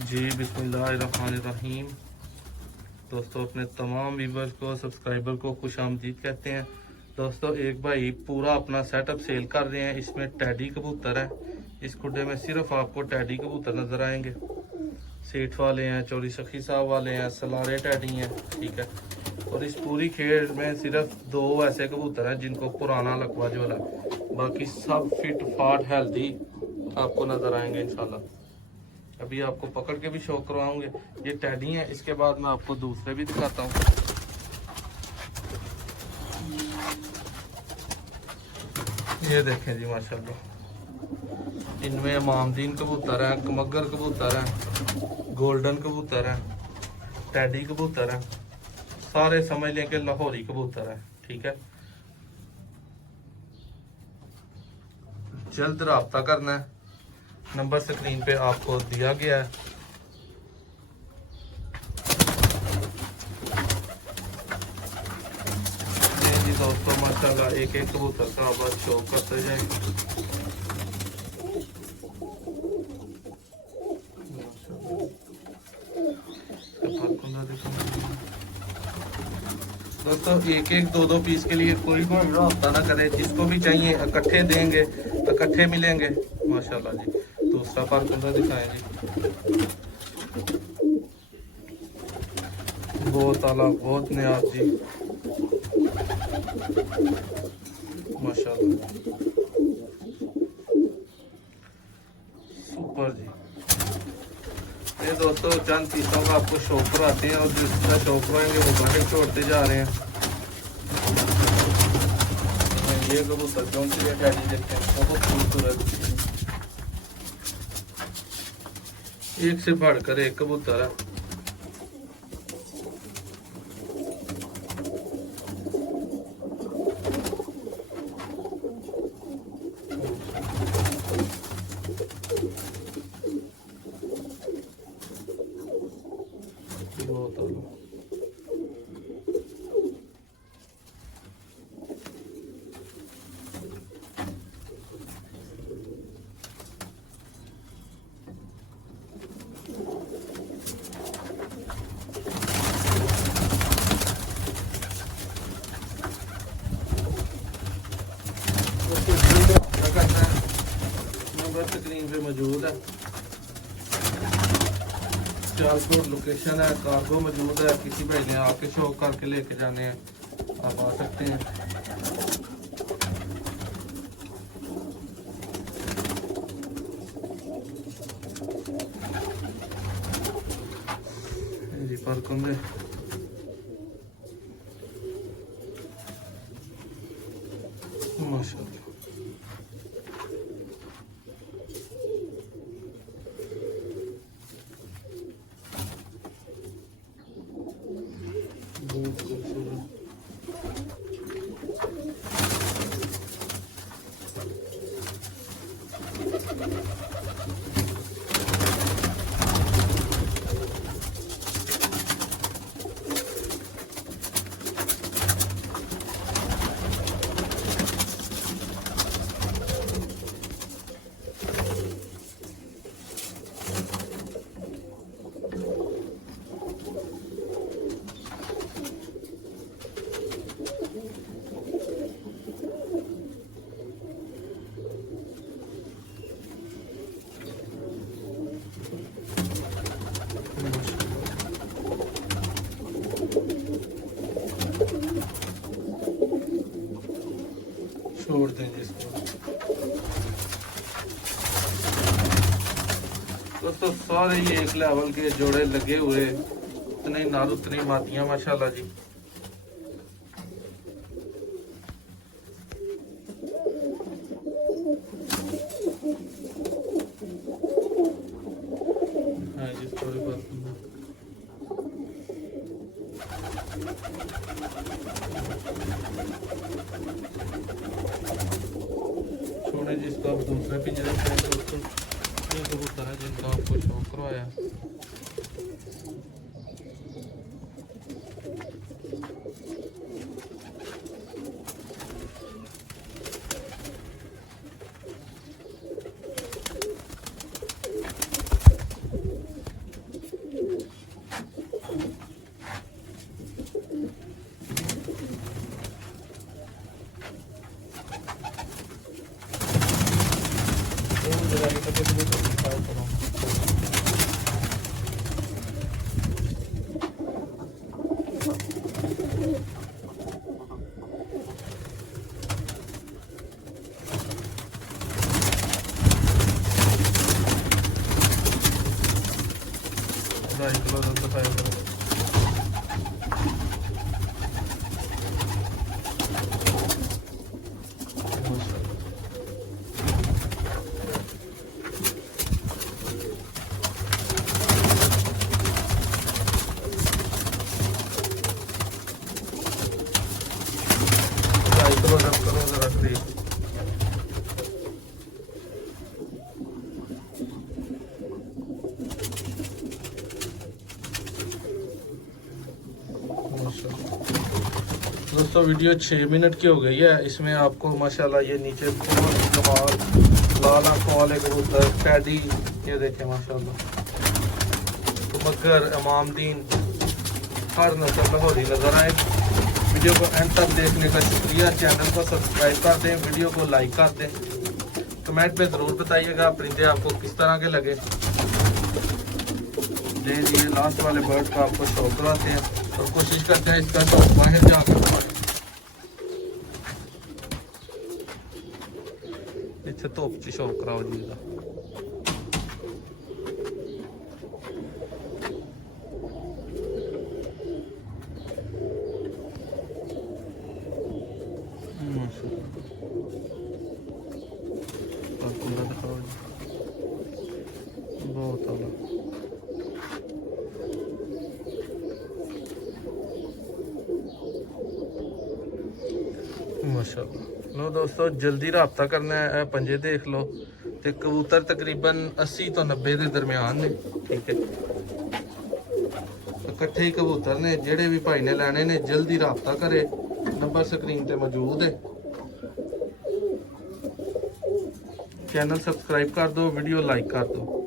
जी बिस्मिल्लाहिर्रहमानिर्रहीम। दोस्तों अपने तमाम व्यूवर्स को, सब्सक्राइबर को खुश आमदीद कहते हैं। दोस्तों एक भाई पूरा अपना सेटअप सेल कर रहे हैं। इसमें टैडी कबूतर है। इस खुडे में सिर्फ आपको टैडी कबूतर नज़र आएंगे। सेठ वाले हैं, चौरी सखी साहब वाले हैं, सलारे टैडी हैं, ठीक है। और इस पूरी खेल में सिर्फ 2 ऐसे कबूतर हैं जिनको पुराना लकवा जो है, बाकी सब फिट फाट हेल्दी आपको नज़र आएंगे इंशाल्लाह। अभी आपको पकड़ के भी शो करवाऊंगे। ये टैडी है। इसके बाद मैं आपको दूसरे भी दिखाता हूँ। ये देखें जी माशाल्लाह, इनमें मामदीन कबूतर है, कमगर कबूतर है, गोल्डन कबूतर है, टैडी कबूतर है, सारे समझ लें कि लाहौरी कबूतर है, ठीक है। जल्द राब्ता करना है, नंबर स्क्रीन पे आपको दिया गया है। ये जी दोस्तों माशाल्लाह एक एक कबूतर का आवाज शो करते जाएंगे। दोस्तों एक एक 2 पीस के लिए कोई राब्ता ना करे। जिसको भी चाहिए इकट्ठे देंगे, इकट्ठे मिलेंगे माशाल्लाह जी। दूसरा पारकुंदा दिखाएं जी। बहुत आला, बहुत नियाज जी माशाल्लाह, सुपर जी। ये दोस्तों चंद पीसों का आपको शौक कराते हैं और जिसका शौक कराएंगे वो बाहर छोड़ते जा रहे हैं। ये कबूतर कौन सी टैडी देखते हैं, बहुत खूबसूरत, एक से बढ़कर एक कबूतर है। बहुत नंबर स्क्रीन पे मौजूद है। सियालकोट लोकेशन है, कार्गो मौजूद है। किसी भाई ने आके शौक करके लेके जाने हैं, आप आ सकते हैं। जी पारकुंदे माशाल्लाह, बहुत खूबसूरत। छोड़ देंगे इसको। दोस्तों सारे ये एक लेवल के जोड़े लगे हुए, उतने नार उतनी मातियां माशाल्लाह जी। हाँ जी थोड़ी बात छोड़े जिसको आप दूसरे पिंजरे में दोस्तों ये कबूतर है जिनका आपको शौक करवाया। 2.5 किलो दुद्ध पाया करो। करो जरा करीब। दोस्तों वीडियो 6 मिनट की हो गई है। इसमें आपको माशाल्लाह ये नीचे बहुत कमाल लाल आंखों वाले कबूतर टैडी ये देखें माशाल्लाह, मगर इमामदीन हर नस्ल का होरी नजर आए। वीडियो को एंड तक देखने का शुक्रिया। चैनल को सब्सक्राइब कर दें, वीडियो को लाइक कर दें, कमेंट में ज़रूर बताइएगा परिंदे आपको किस तरह के लगे। ये लास्ट वाले बर्ड का आपको शौक कराते हैं और कोशिश करते हैं इसका शौक बाहर जाकर इतने धुप च शौक कराओ जी का। बहुत आला माशाल्लाह। लो दोस्तों जल्दी रब्ता करना है, पंजे देख लो। तो कबूतर तकरीबन 80 तो 90 के दरम्यान ने, ठीक है। इकट्ठे ही कबूतर ने, जेड़े भी भाई ने लेने ने जल्दी रब्ता करे, नंबर स्क्रीन पे मौजूद है। चैनल सब्सक्राइब कर दो, वीडियो लाइक कर दो।